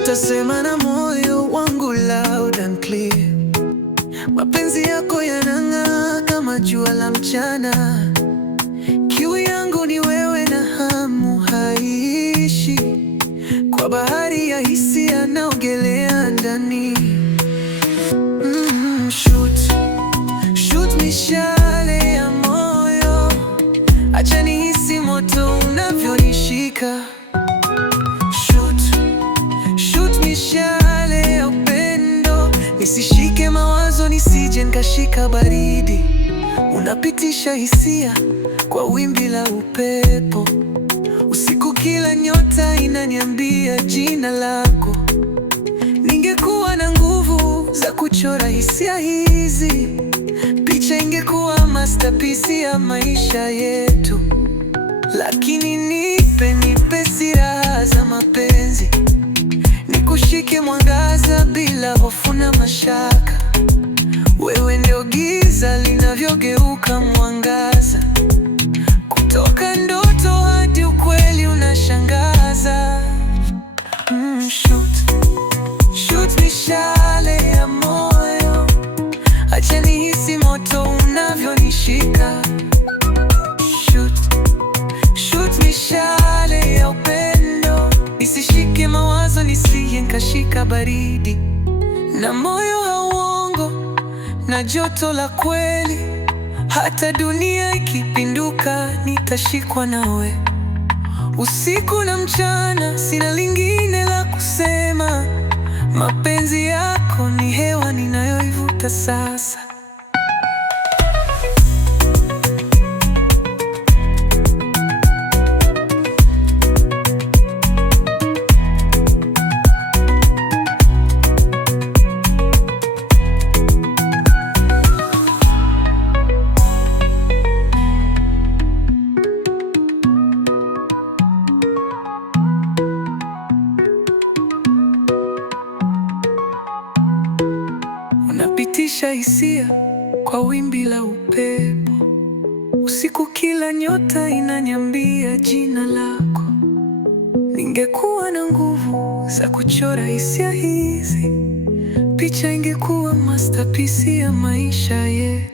nitasema na moyo wangu loud and clear. Mapenzi yako yanang'aa kama jua la mchana. Kiu yangu ni wewe na hamu haiishi. Kwa bahari ya hisia naogelea ndani. Shoot mishale ya moyo, acha nihisi moto unavyonishika. Shoot mishale ya upendo, nisishike mawazo, nisije nikashika baridi. Unapitisha hisia kwa wimbi la upepo. Usiku kila nyota inaniambia jina lako. Ningekuwa na nguvu za kuchora hisia hizi, picha ingekuwa masterpiece ya maisha yetu. Lakini nipe silaha za mapenzi, nikushike mwangaza bila hofu na mashaka. Wewe ndio giza linavyogeuka mwangaza, kutoka ndoto hadi ukweli unashangaza. Shoot mishale ya moyo, acha nihisi moto unavyonishika. Shoot mishale ya upendo, nisishike mawazo, nisije nikashika baridi. Na moyo hauongo na joto la kweli, hata dunia ikipinduka nitashikwa nawe. Usiku na mchana sina lingine la kusema. Mapenzi yako ni hewa ninayoivuta sasa. Unapitisha hisia kwa wimbi la upepo. Usiku kila nyota inaniambia jina lako. Ningekuwa na nguvu za kuchora hisia hizi, picha ingekuwa masterpiece ya maisha yetu.